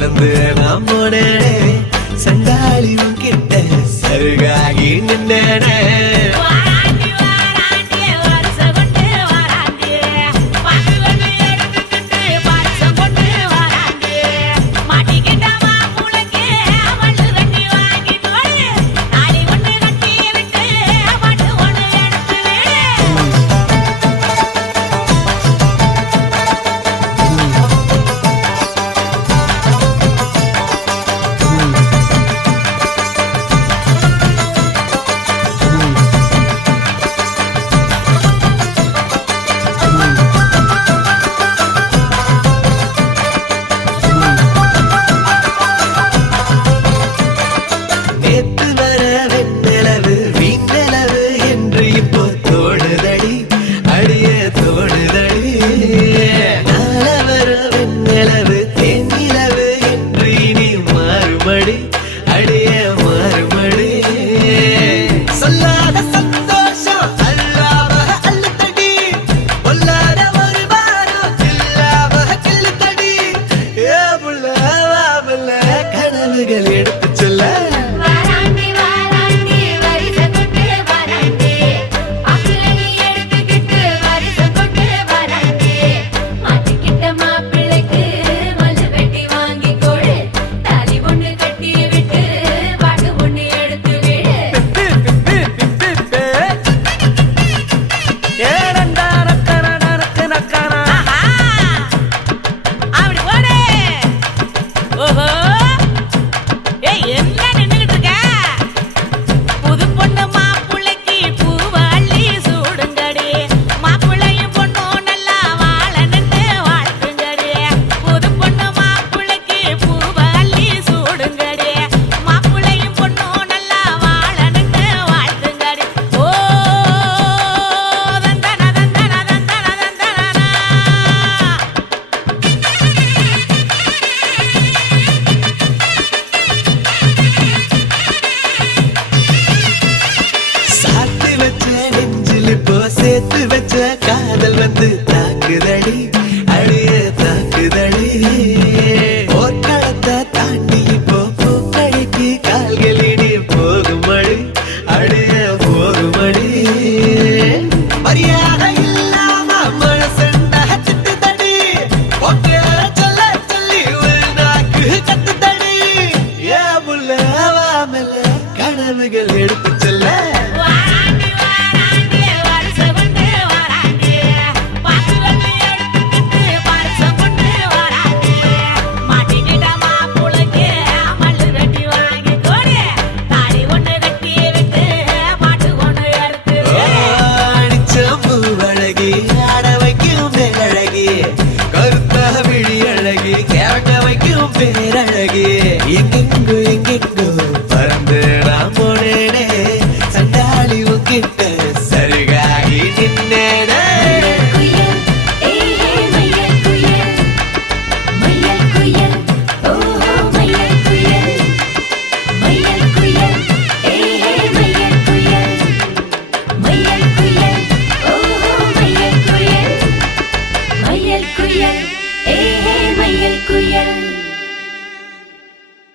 மறந்து நான் போனேனே சண்டாளி கிட்ட சருகாகி நின்னேனே எடுத்து சொல்ல சேர்த்து வச்ச காதல் வந்து தாக்குதடி அழிய தாக்குதடி போர்க்களத்தை தாண்டி இப்போ பூக்கடிக்கு கால்களிடி போகுமடி அழிய போகுமடி மரியாதை இல்லாம மனசண்டா திட்டுதடி ஒக்கே சொல்ல சொல்லி ஒரு நாக்கு கத்துதடி ஏ முல்ல வாமல கனவுகள் எடுத்து சொல்ல கருத்தா விழி அழகி கேட்ட வைக்கும் பேரழகி